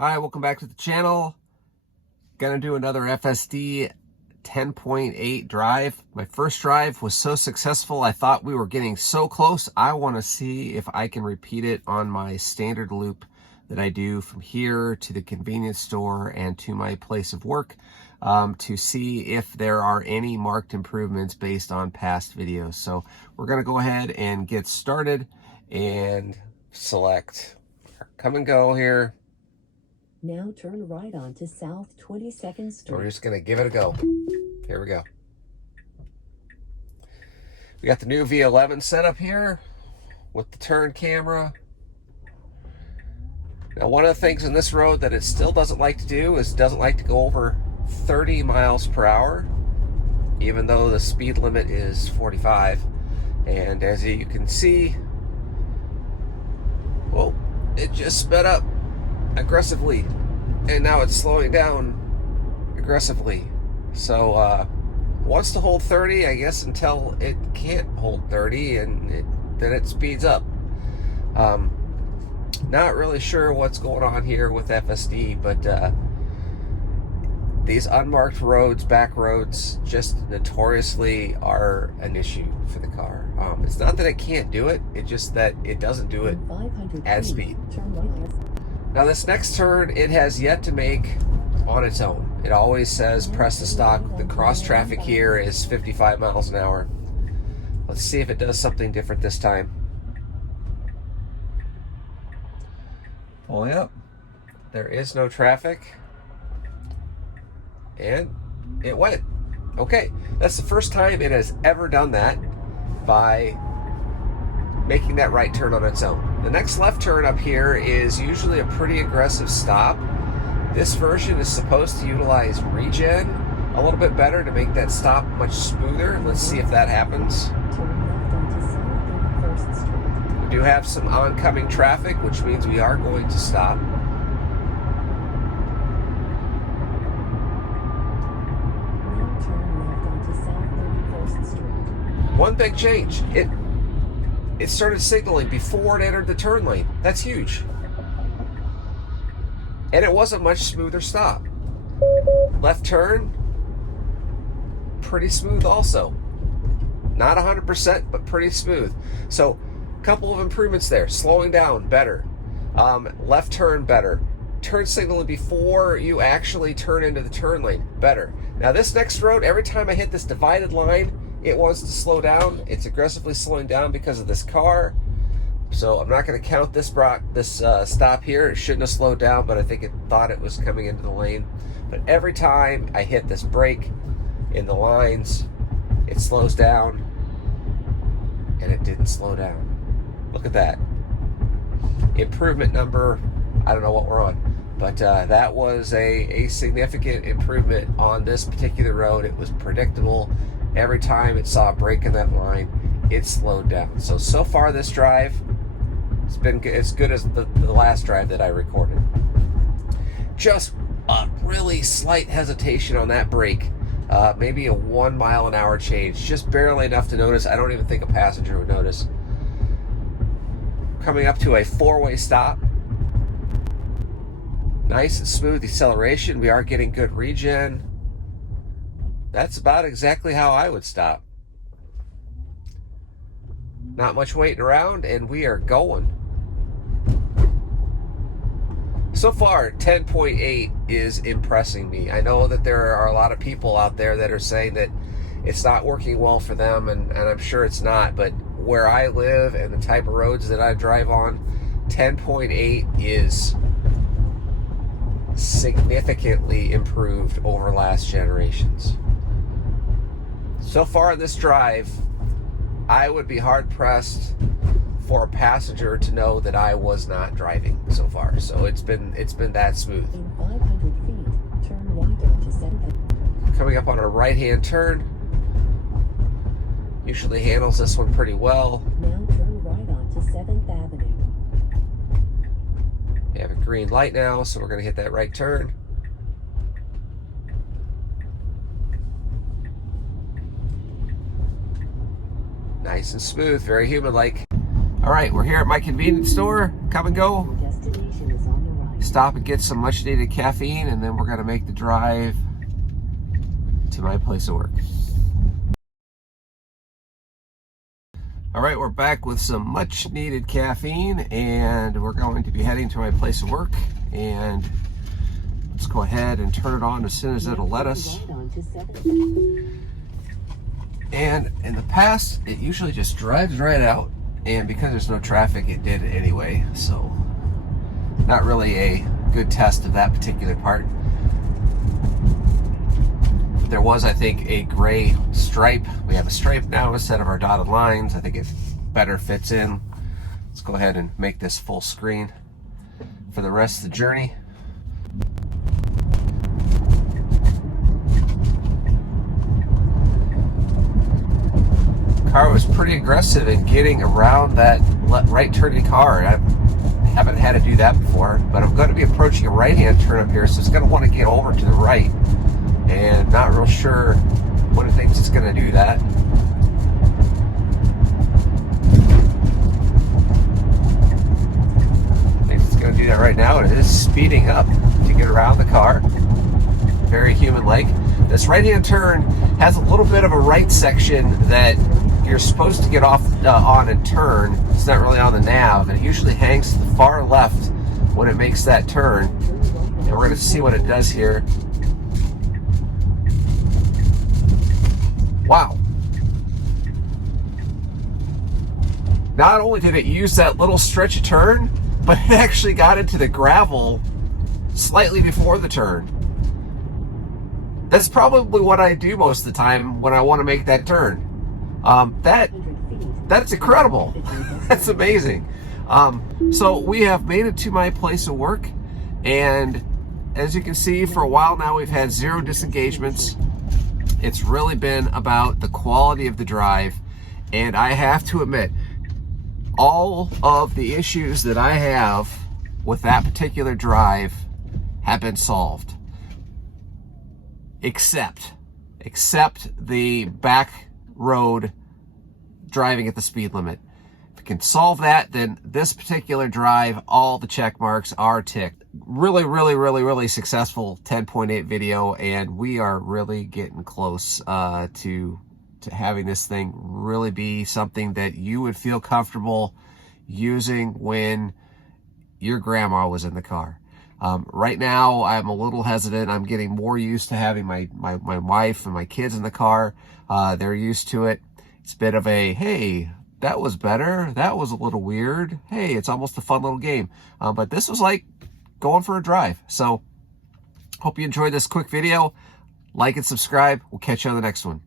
Hi, welcome back to the channel. Gonna do another FSD 10.8 drive. My first drive was so successful, I thought we were getting so close. I want to see if I can repeat it on my standard loop that I do from here to the convenience store and to my place of work, to see if there are any marked improvements based on past videos. So we're gonna go ahead and get started and select come and go here. Now turn right onto South 22nd Street. We're just going to give it a go. Here we go. We got the new V11 set up here with the turn camera. Now, one of the things in this road that it still doesn't like to do is doesn't like to go over 30 miles per hour, even though the speed limit is 45. And as you can see, well, it just sped up aggressively, and now it's slowing down aggressively. So wants to hold 30, I guess, until it can't hold 30, and then it speeds up. Not really sure what's going on here with FSD, but these unmarked roads, back roads, just notoriously are an issue for the car. It's not that it can't do it, it's just that it doesn't do it at speed. Now this next turn, it has yet to make on its own. It always says press the stock. The cross traffic here is 55 miles an hour. Let's see if it does something different this time. Pulling up. There is no traffic. And it went. Okay, that's the first time it has ever done that by making that right turn on its own. The next left turn up here is usually a pretty aggressive stop. This version is supposed to utilize regen a little bit better to make that stop much smoother. Let's see if that happens. We do have some oncoming traffic, which means we are going to stop. One big change. It started signaling before it entered the turn lane. That's huge. And it was a much smoother stop. Left turn, pretty smooth also. Not 100%, but pretty smooth. So, a couple of improvements there. Slowing down, better. Left turn, better. Turn signaling before you actually turn into the turn lane, better. Now this next road, every time I hit this divided line, it wants to slow down. It's aggressively slowing down because of this car. So I'm not going to count this stop here. It shouldn't have slowed down, but I think it thought it was coming into the lane. But every time I hit this brake in the lines, it slows down, and it didn't slow down. Look at that. Improvement number, I don't know what we're on, but that was a significant improvement on this particular road. It was predictable. Every time it saw a break in that line, it slowed down. So far this drive, it's been as good as the last drive that I recorded. Just a really slight hesitation on that brake. Maybe a 1 mile an hour change. Just barely enough to notice. I don't even think a passenger would notice. Coming up to a four-way stop. Nice and smooth acceleration. We are getting good regen. That's about exactly how I would stop. Not much waiting around, and we are going. So far, 10.8 is impressing me. I know that there are a lot of people out there that are saying that it's not working well for them, and I'm sure it's not, but where I live and the type of roads that I drive on, 10.8 is significantly improved over last generations. So far in this drive, I would be hard-pressed for a passenger to know that I was not driving so far. So it's been that smooth. In 500 feet, turn right onto 7th. Coming up on a right-hand turn. Usually handles this one pretty well. Now turn right onto 7th Avenue. We have a green light now, so we're going to hit that right turn. Nice and smooth, very human-like. All right, we're here at my convenience store. Come and go. Destination is on the right. stop and get some much needed caffeine, and then we're gonna make the drive to my place of work. All right, we're back with some much needed caffeine, and we're going to be heading to my place of work, and let's go ahead and turn it on as soon as it'll let us. And in the past, it usually just drives right out, and because there's no traffic, it did it anyway, so not really a good test of that particular part. There was, I think, a gray stripe. We have a stripe now instead of our dotted lines. I think it better fits in. Let's go ahead and make this full screen for the rest of the journey. The car was pretty aggressive in getting around that right turning car. I haven't had to do that before, but I'm going to be approaching a right-hand turn up here, so it's going to want to get over to the right. And not real sure when it thinks it's going to do that. I think it's going to do that right now, and it is speeding up to get around the car. Very human-like. This right-hand turn has a little bit of a right section that you're supposed to get off on and turn. It's not really on the nav, and it usually hangs to the far left when it makes that turn. And we're going to see what it does here. Wow. Not only did it use that little stretch of turn, but it actually got into the gravel slightly before the turn. That's probably what I do most of the time when I want to make that turn. That's incredible. That's amazing. So we have made it to my place of work, and as you can see, for a while now we've had 0 disengagements. It's really been about the quality of the drive, and I have to admit, all of the issues that I have with that particular drive have been solved, except the back road driving at the speed limit. If we can solve that, then this particular drive, all the check marks are ticked. Really successful 10.8 video, and we are really getting close to having this thing really be something that you would feel comfortable using when your grandma was in the car. Right now, I'm a little hesitant. I'm getting more used to having my wife and my kids in the car. They're used to it. It's a bit of a, hey, that was better. That was a little weird. Hey, it's almost a fun little game. But this was like going for a drive. So hope you enjoyed this quick video. Like and subscribe. We'll catch you on the next one.